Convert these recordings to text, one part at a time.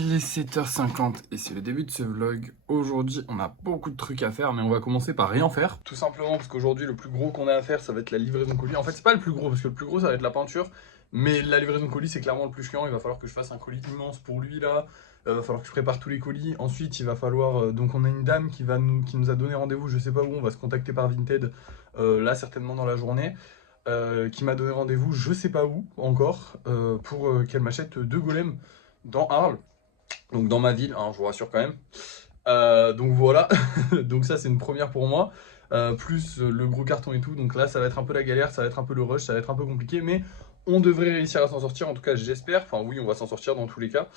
Il est 7h50 et c'est le début de ce vlog. Aujourd'hui, on a beaucoup de trucs à faire, mais on va commencer par rien faire. Tout simplement parce qu'aujourd'hui, le plus gros qu'on a à faire, ça va être la livraison colis. En fait, c'est pas le plus gros, parce que le plus gros, ça va être la peinture. Mais la livraison colis, c'est clairement le plus chiant. Il va falloir que je fasse un colis immense pour lui, là. Il va falloir que je prépare tous les colis. Ensuite, il va falloir... donc, on a une dame qui nous a donné rendez-vous, je sais pas où. On va se contacter par Vinted, là, certainement dans la journée. Qui m'a donné rendez-vous, je sais pas où encore, pour qu'elle m'achète 2 golems dans Arles. Donc dans ma ville, hein, je vous rassure quand même. Donc voilà, donc ça c'est une première pour moi. Plus le gros carton et tout, donc là ça va être un peu la galère, ça va être un peu le rush, ça va être un peu compliqué, mais on devrait réussir à s'en sortir, en tout cas j'espère. Enfin oui, on va s'en sortir dans tous les cas.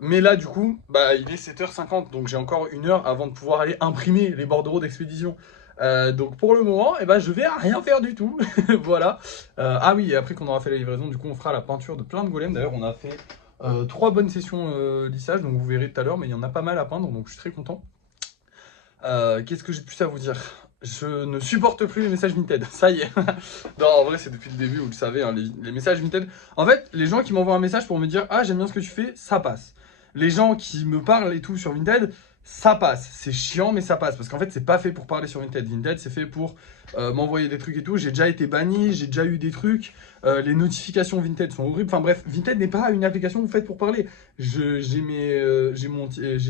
Mais là du coup, bah, il est 7h50, donc j'ai encore 1 heure avant de pouvoir aller imprimer les bordereaux d'expédition. Donc pour le moment, eh ben, je vais rien faire du tout. Voilà. Ah oui, et après qu'on aura fait la livraison, du coup on fera la peinture de plein de golems. D'ailleurs on a fait 3 bonnes sessions lissage, donc vous verrez tout à l'heure, mais il y en a pas mal à peindre, donc je suis très content. Qu'est-ce que j'ai de plus à vous dire? Je ne supporte plus les messages Vinted, ça y est. Non, en vrai, c'est depuis le début, vous le savez, hein, les messages Vinted. En fait, les gens qui m'envoient un message pour me dire « Ah, j'aime bien ce que tu fais », ça passe. Les gens qui me parlent et tout sur Vinted, ça passe. C'est chiant, mais ça passe. Parce qu'en fait, c'est pas fait pour parler sur Vinted. Vinted, c'est fait pour m'envoyer des trucs et tout. J'ai déjà été banni, j'ai déjà eu des trucs. Les notifications Vinted sont horribles. Enfin bref, Vinted n'est pas une application faite pour parler. J'ai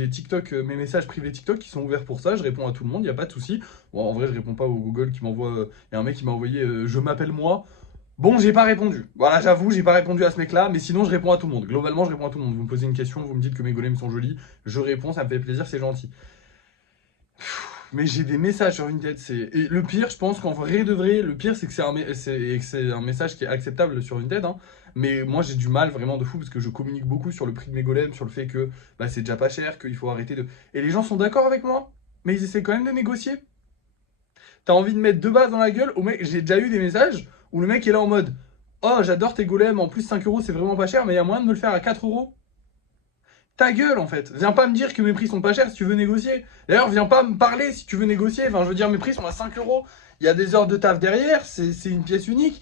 TikTok, mes messages privés TikTok qui sont ouverts pour ça. Je réponds à tout le monde, il n'y a pas de souci. Bon, en vrai, je réponds pas au Google qui m'envoie. Il y a un mec qui m'a envoyé je m'appelle moi. Bon, j'ai pas répondu. Voilà, j'avoue, j'ai pas répondu à ce mec-là, mais sinon, je réponds à tout le monde. Globalement, je réponds à tout le monde. Vous me posez une question, vous me dites que mes golems sont jolis, je réponds, ça me fait plaisir, c'est gentil. Mais j'ai des messages sur Vinted, et le pire, je pense qu'en vrai de vrai, le pire, c'est que c'est un message qui est acceptable sur Vinted, hein. Mais moi, j'ai du mal vraiment de fou parce que je communique beaucoup sur le prix de mes golems, sur le fait que bah, c'est déjà pas cher, qu'il faut arrêter de. Et les gens sont d'accord avec moi, mais ils essaient quand même de négocier. T'as envie de mettre 2 balles dans la gueule au mec. J'ai déjà eu des messages où le mec est là en mode oh, j'adore tes golems, en plus 5 € c'est vraiment pas cher, mais il y a moyen de me le faire à 4 €. Ta gueule en fait. Viens pas me dire que mes prix sont pas chers si tu veux négocier. D'ailleurs, viens pas me parler si tu veux négocier. Enfin, je veux dire, mes prix sont à 5 €. Il y a des heures de taf derrière, c'est une pièce unique.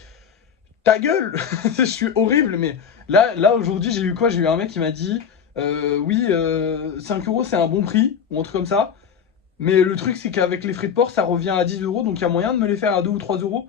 Ta gueule. Je suis horrible, mais là aujourd'hui, j'ai eu quoi? J'ai eu un mec qui m'a dit oui, 5 € c'est un bon prix, ou un truc comme ça. Mais le truc, c'est qu'avec les frais de port, ça revient à 10 €, donc il y a moyen de me les faire à 2 ou 3 €.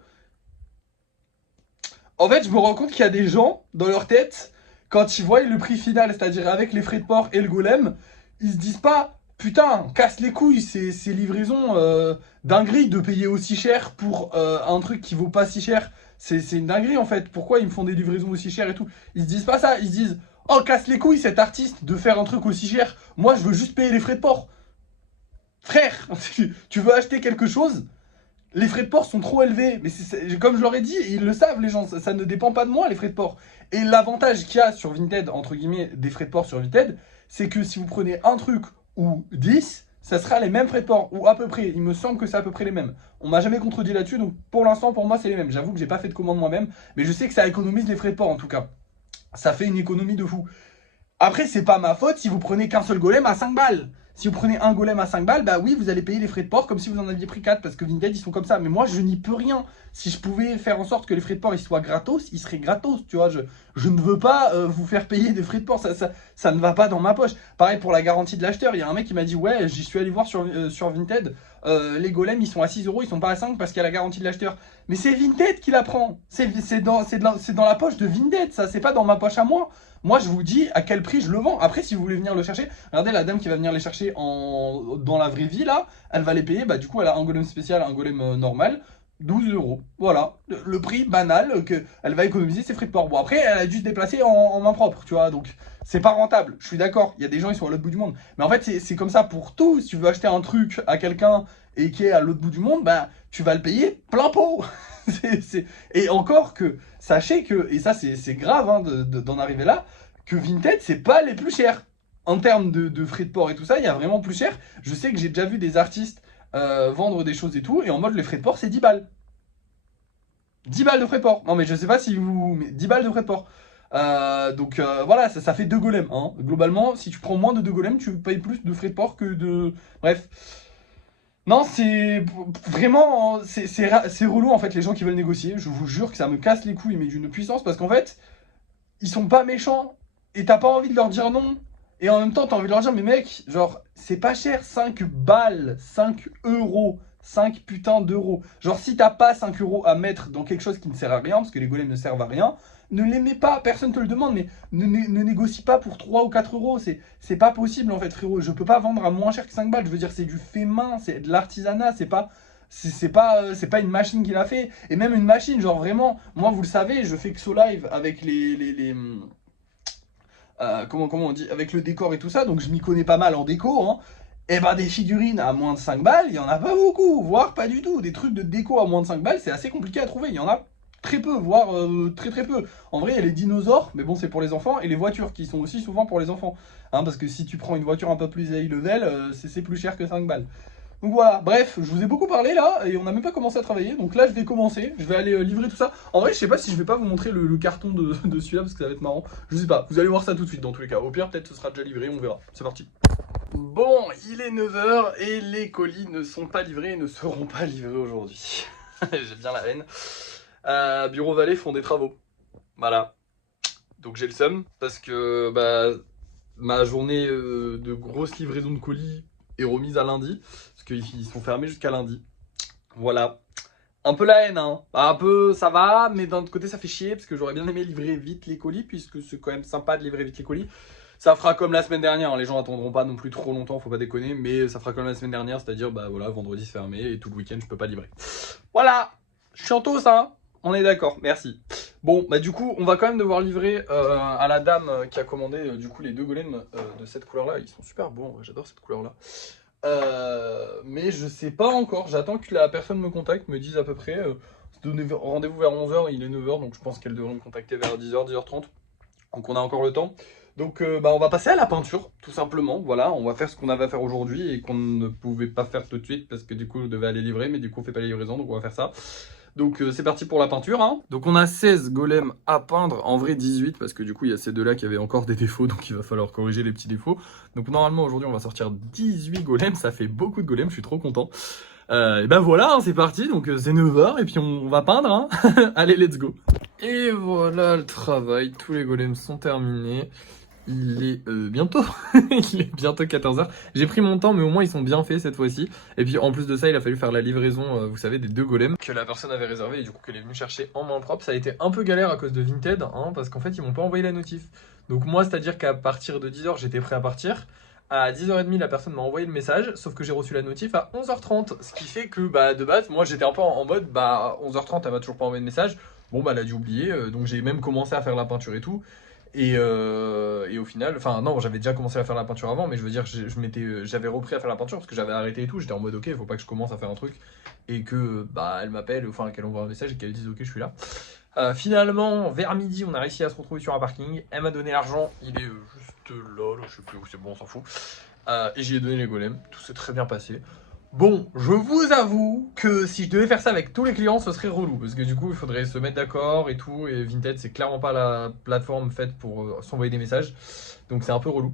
En fait, je me rends compte qu'il y a des gens, dans leur tête, quand ils voient le prix final, c'est-à-dire avec les frais de port et le golem, ils se disent pas putain, casse les couilles, c'est livraison dinguerie de payer aussi cher pour un truc qui vaut pas si cher. C'est une dinguerie en fait. Pourquoi ils me font des livraisons aussi chères et tout? Ils se disent pas ça, ils se disent oh, casse les couilles cet artiste de faire un truc aussi cher. Moi, je veux juste payer les frais de port. Frère, tu veux acheter quelque chose, les frais de port sont trop élevés. Mais comme je leur ai dit, ils le savent les gens, ça ne dépend pas de moi les frais de port. Et l'avantage qu'il y a sur Vinted, entre guillemets, des frais de port sur Vinted, c'est que si vous prenez un truc ou 10, ça sera les mêmes frais de port, ou à peu près. Il me semble que c'est à peu près les mêmes. On m'a jamais contredit là-dessus, donc pour l'instant, pour moi, c'est les mêmes. J'avoue que j'ai pas fait de commande moi-même, mais je sais que ça économise les frais de port en tout cas. Ça fait une économie de fou. Après, c'est pas ma faute si vous prenez qu'un seul golem à 5 balles. Si vous prenez un golem à 5 balles, bah oui, vous allez payer les frais de port comme si vous en aviez pris 4 parce que Vinted, ils sont comme ça. Mais moi, je n'y peux rien. Si je pouvais faire en sorte que les frais de port ils soient gratos, ils seraient gratos, tu vois. Je ne veux pas vous faire payer des frais de port, ça ne va pas dans ma poche. Pareil pour la garantie de l'acheteur, il y a un mec qui m'a dit ouais, j'y suis allé voir sur Vinted, les golems ils sont à 6 €, ils sont pas à 5 parce qu'il y a la garantie de l'acheteur. Mais c'est Vinted qui la prend. C'est dans la poche de Vinted, ça, c'est pas dans ma poche à moi. Moi, je vous dis à quel prix je le vends. Après, si vous voulez venir le chercher, regardez la dame qui va venir les chercher dans la vraie vie, là, elle va les payer. Bah, du coup, elle a un golem spécial, un golem normal, 12 €. Voilà, le prix banal qu'elle va économiser ses frais de port. Bon, après, elle a dû se déplacer en main propre, tu vois. Donc, c'est pas rentable. Je suis d'accord. Il y a des gens, ils sont à l'autre bout du monde. Mais en fait, c'est comme ça pour tout. Si tu veux acheter un truc à quelqu'un et qui est à l'autre bout du monde, bah, tu vas le payer plein pot. Et encore que, sachez que, et ça c'est grave hein, d'en arriver là, que Vinted c'est pas les plus chers. En termes de frais de port et tout ça, il y a vraiment plus cher. Je sais que j'ai déjà vu des artistes vendre des choses et tout, et en mode les frais de port c'est 10 balles. 10 balles de frais de port. Non mais je sais pas si vous... Mais 10 balles de frais de port. Donc voilà, ça fait 2 golems. Hein. Globalement, si tu prends moins de 2 golems, tu payes plus de frais de port que de... Bref. Non, c'est vraiment, c'est relou en fait les gens qui veulent négocier. Je vous jure que ça me casse les couilles, mais d'une puissance parce qu'en fait, ils sont pas méchants et t'as pas envie de leur dire non. Et en même temps, t'as envie de leur dire, mais mec, genre, c'est pas cher, 5 balles, 5 euros, 5 putains d'euros. Genre, si t'as pas 5 euros à mettre dans quelque chose qui ne sert à rien, parce que les golems ne servent à rien, ne les mets pas, personne te le demande, mais ne négocie pas pour 3 ou 4 euros. C'est pas possible, en fait, frérot. Je peux pas vendre à moins cher que 5 balles. Je veux dire, c'est du fait main, c'est de l'artisanat, c'est pas. C'est pas une machine qui l'a fait. Et même une machine, genre vraiment, moi vous le savez, je fais XO Live avec comment on dit, avec le décor et tout ça, donc je m'y connais pas mal en déco, hein. Et bah des figurines à moins de 5 balles, il y en a pas beaucoup, voire pas du tout. Des trucs de déco à moins de 5 balles, c'est assez compliqué à trouver, il y en a très peu, voire très très peu. En vrai, il y a les dinosaures, mais bon, c'est pour les enfants, et les voitures, qui sont aussi souvent pour les enfants. Hein, parce que si tu prends une voiture un peu plus high level, c'est plus cher que 5 balles. Donc voilà, bref, je vous ai beaucoup parlé là, et on n'a même pas commencé à travailler, donc là je vais commencer, je vais aller livrer tout ça. En vrai, je sais pas si je vais pas vous montrer le carton de celui-là, parce que ça va être marrant, je sais pas, vous allez voir ça tout de suite dans tous les cas, au pire peut-être ce sera déjà livré, on verra, c'est parti. Bon, il est 9 h et les colis ne sont pas livrés et ne seront pas livrés aujourd'hui. J'ai bien la haine. Bureau Vallée font des travaux, voilà. Donc j'ai le seum, parce que bah, ma journée de grosse livraison de colis est remise à lundi, parce qu'ils sont fermés jusqu'à lundi. Voilà. Un peu la haine, hein. Un peu, ça va, mais d'un autre côté, ça fait chier, parce que j'aurais bien aimé livrer vite les colis, puisque c'est quand même sympa de livrer vite les colis. Ça fera comme la semaine dernière, hein. Les gens attendront pas non plus trop longtemps, faut pas déconner, mais ça fera comme la semaine dernière, c'est-à-dire, bah voilà, vendredi c'est fermé, et tout le week-end, je peux pas livrer. Voilà. Chiantos, hein. On est d'accord, merci. Bon, bah du coup, on va quand même devoir livrer à la dame qui a commandé du coup les 2 golems de cette couleur-là. Ils sont super beaux, j'adore cette couleur-là. Mais je sais pas encore, j'attends que la personne me contacte, me dise à peu près. Rendez-vous vers 11 h, il est 9 h, donc je pense qu'elle devrait me contacter vers 10 h, 10 h 30. Donc on a encore le temps. Donc bah, on va passer à la peinture, tout simplement. Voilà, on va faire ce qu'on avait à faire aujourd'hui et qu'on ne pouvait pas faire tout de suite parce que du coup on devait aller livrer, mais du coup on fait pas les livraisons, donc on va faire ça. Donc c'est parti pour la peinture, hein. Donc on a 16 golems à peindre, en vrai 18 parce que du coup il y a ces deux-là qui avaient encore des défauts, donc il va falloir corriger les petits défauts. Donc normalement aujourd'hui on va sortir 18 golems, ça fait beaucoup de golems, je suis trop content. Et ben voilà, hein, c'est parti, donc c'est 9 h et puis on va peindre, hein. Allez, let's go. Et voilà le travail, tous les golems sont terminés. Il est bientôt, il est bientôt 14 h. J'ai pris mon temps, mais au moins ils sont bien faits cette fois-ci. Et puis en plus de ça, il a fallu faire la livraison, vous savez, des 2 golems que la personne avait réservé et du coup qu'elle est venue chercher en main propre. Ça a été un peu galère à cause de Vinted, hein, parce qu'en fait ils m'ont pas envoyé la notif. Donc moi, c'est-à-dire qu'à partir de 10 h, j'étais prêt à partir. À 10 h 30, la personne m'a envoyé le message, sauf que j'ai reçu la notif à 11 h 30. Ce qui fait que bah, de base, moi j'étais un peu en mode, bah 11 h 30, elle m'a toujours pas envoyé de message. Bon bah elle a dû oublier, donc j'ai même commencé à faire la peinture et tout. Et au final, enfin non, j'avais déjà commencé à faire la peinture avant, mais je veux dire, j'avais repris à faire la peinture parce que j'avais arrêté et tout. J'étais en mode ok, il faut pas que je commence à faire un truc et que bah elle m'appelle, enfin qu'elle envoie un message et qu'elle dise ok, je suis là. Finalement, vers midi, on a réussi à se retrouver sur un parking. Elle m'a donné l'argent, il est juste là, je sais plus où c'est, bon, on s'en fout. Et j'y ai donné les golems, tout s'est très bien passé. Bon, je vous avoue que si je devais faire ça avec tous les clients, ce serait relou. Parce que du coup, il faudrait se mettre d'accord et tout. Et Vinted, c'est clairement pas la plateforme faite pour s'envoyer des messages. Donc c'est un peu relou.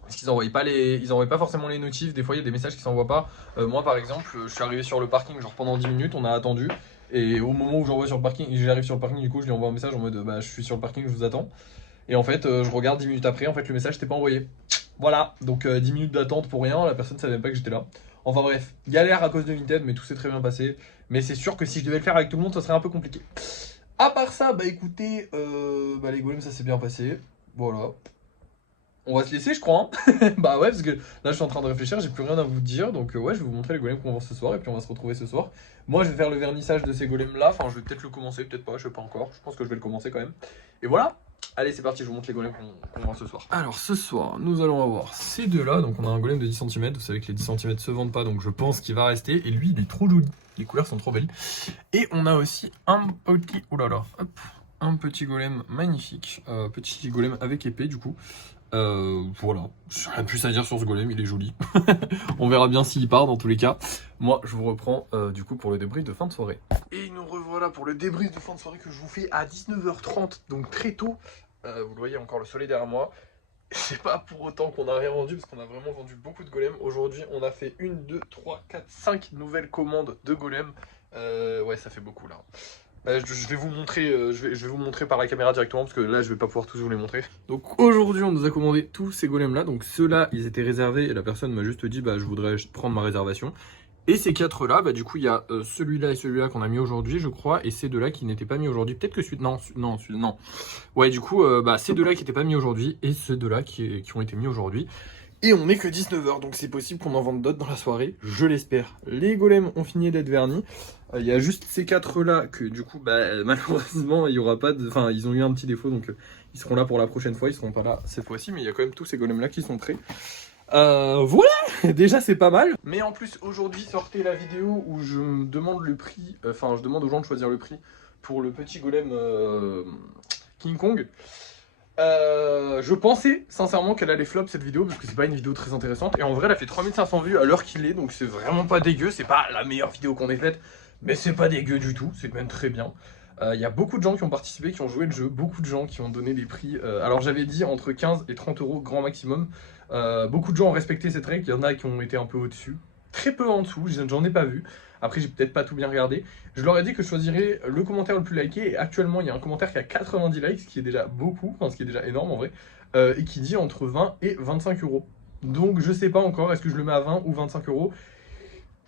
Parce qu'ils envoient pas forcément les notifs. Des fois, il y a des messages qui s'envoient pas. Moi, par exemple, je suis arrivé sur le parking genre pendant 10 minutes, on a attendu. Et au moment où j'arrive sur le parking, du coup, je lui envoie un message en mode bah, je suis sur le parking, je vous attends. Et en fait, je regarde 10 minutes après, en fait, le message n'était pas envoyé. Voilà, donc 10 minutes d'attente pour rien, la personne ne savait même pas que j'étais là. Enfin bref, galère à cause de Vinted, mais tout s'est très bien passé. Mais c'est sûr que si je devais le faire avec tout le monde, ça serait un peu compliqué. À part ça, bah écoutez, bah les golems, ça s'est bien passé. Voilà. On va se laisser, je crois. Hein. Bah ouais, parce que là, je suis en train de réfléchir, j'ai plus rien à vous dire. Donc ouais, je vais vous montrer les golems qu'on va voir ce soir, et puis on va se retrouver ce soir. Moi, je vais faire le vernissage de ces golems-là. Enfin, je vais peut-être le commencer, peut-être pas, je sais pas encore. Je pense que je vais le commencer quand même. Et voilà. Allez, c'est parti, je vous montre les golems qu'on va voir ce soir. Alors, ce soir, nous allons avoir ces deux-là. Donc, on a un golem de 10 cm. Vous savez que les 10 cm se vendent pas, donc je pense qu'il va rester. Et lui, il est trop joli. Les couleurs sont trop belles. Et on a aussi un petit... Oh là là, hop, un petit golem magnifique. Petit golem avec épée, du coup. Voilà, j'ai rien de plus à dire sur ce golem, il est joli. On verra bien s'il part dans tous les cas. Moi, je vous reprends du coup pour le débrief de fin de soirée. Et nous revoilà pour le débrief de fin de soirée que je vous fais à 19 h 30, donc très tôt. Vous le voyez, encore le soleil derrière moi. C'est pas pour autant qu'on n'a rien vendu, parce qu'on a vraiment vendu beaucoup de golems. Aujourd'hui, on a fait 1, 2, 3, 4, 5 nouvelles commandes de golems. Ouais, ça fait beaucoup là. Je vais vous montrer, je vais vous montrer par la caméra directement parce que là je vais pas pouvoir tous vous les montrer. Donc aujourd'hui on nous a commandé tous ces golems là, donc ceux-là ils étaient réservés et la personne m'a juste dit bah je voudrais prendre ma réservation. Et ces quatre là, bah du coup il y a celui-là et celui-là qu'on a mis aujourd'hui je crois, et ces deux-là qui n'étaient pas mis aujourd'hui. Peut-être que non. Ouais du coup bah ces deux-là qui n'étaient pas mis aujourd'hui et ceux deux-là qui ont été mis aujourd'hui. Et on n'est que 19h, donc c'est possible qu'on en vende d'autres dans la soirée, je l'espère. Les golems ont fini d'être vernis. Il y a juste ces quatre-là que du coup, bah, malheureusement, il y aura pas de... Enfin, ils ont eu un petit défaut, donc ils seront là pour la prochaine fois, ils seront pas là cette fois-ci, mais il y a quand même tous ces golems-là qui sont prêts. Voilà. Déjà c'est pas mal. Mais en plus, aujourd'hui, sortait la vidéo où je me demande le prix, enfin, je demande aux gens de choisir le prix pour le petit golem King Kong. Je pensais sincèrement qu'elle allait flop cette vidéo parce que c'est pas une vidéo très intéressante, et en vrai elle a fait 3500 vues à l'heure qu'il est, donc c'est vraiment pas dégueu. C'est pas la meilleure vidéo qu'on ait faite, mais c'est pas dégueu du tout, c'est même très bien. Il y a beaucoup de gens qui ont participé, qui ont joué le jeu, beaucoup de gens qui ont donné des prix. Alors j'avais dit entre 15 et 30 euros grand maximum. Beaucoup de gens ont respecté cette règle, il y en a qui ont été un peu au-dessus, très peu en dessous, j'en ai pas vu. Après j'ai peut-être pas tout bien regardé. Je leur ai dit que je choisirais le commentaire le plus liké, et actuellement il y a un commentaire qui a 90 likes, ce qui est déjà beaucoup, enfin ce qui est déjà énorme en vrai, et qui dit entre 20 et 25 euros. Donc je sais pas encore, est-ce que je le mets à 20 ou 25 euros.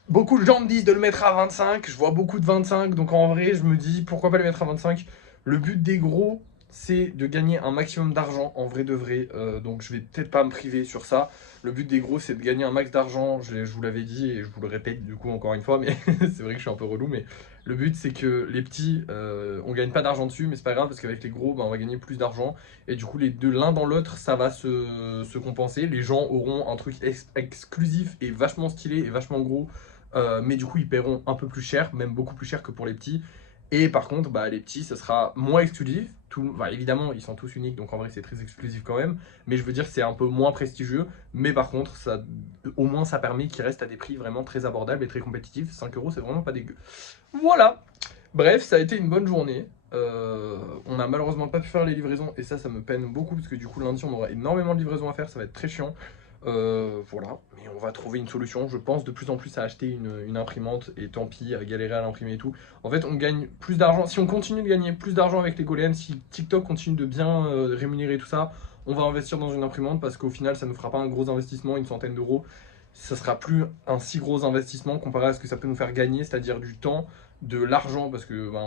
Beaucoup de gens me disent de le mettre à 25, je vois beaucoup de 25, donc en vrai je me dis pourquoi pas le mettre à 25. Le but des gros, c'est de gagner un maximum d'argent, en vrai de vrai, donc je vais peut-être pas me priver sur ça. Le but des gros, c'est de gagner un max d'argent, je vous l'avais dit et je vous le répète du coup encore une fois, mais c'est vrai que je suis un peu relou, mais le but c'est que les petits, on gagne pas d'argent dessus, mais c'est pas grave parce qu'avec les gros, bah, on va gagner plus d'argent, et du coup les deux, l'un dans l'autre, ça va se compenser. Les gens auront un truc exclusif et vachement stylé et vachement gros, mais du coup ils paieront un peu plus cher, même beaucoup plus cher que pour les petits. Et par contre, bah, les petits, ça sera moins exclusif. Bah, évidemment, ils sont tous uniques, donc en vrai, c'est très exclusif quand même. Mais je veux dire, c'est un peu moins prestigieux. Mais par contre, ça, au moins, ça permet qu'ils restent à des prix vraiment très abordables et très compétitifs. 5 euros, c'est vraiment pas dégueu. Voilà. Bref, ça a été une bonne journée. On a malheureusement pas pu faire les livraisons, et ça me peine beaucoup parce que du coup lundi on aura énormément de livraisons à faire, ça va être très chiant. Voilà, mais on va trouver une solution. Je pense de plus en plus à acheter une imprimante, et tant pis, à galérer à l'imprimer et tout. En fait, on gagne plus d'argent. Si on continue de gagner plus d'argent avec les golems, si TikTok continue de bien rémunérer tout ça, on va investir dans une imprimante parce qu'au final, ça ne nous fera pas un gros investissement, une centaine d'euros. Ça sera plus un si gros investissement comparé à ce que ça peut nous faire gagner, c'est-à-dire du temps, de l'argent, parce que bah,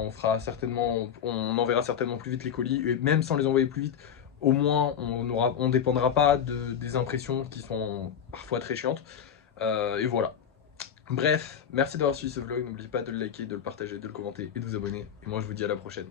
on enverra certainement plus vite les colis, et même sans les envoyer plus vite, au moins on dépendra pas des impressions qui sont parfois très chiantes. Et voilà. Bref, merci d'avoir suivi ce vlog, n'oubliez pas de le liker, de le partager, de le commenter et de vous abonner. Et moi je vous dis à la prochaine.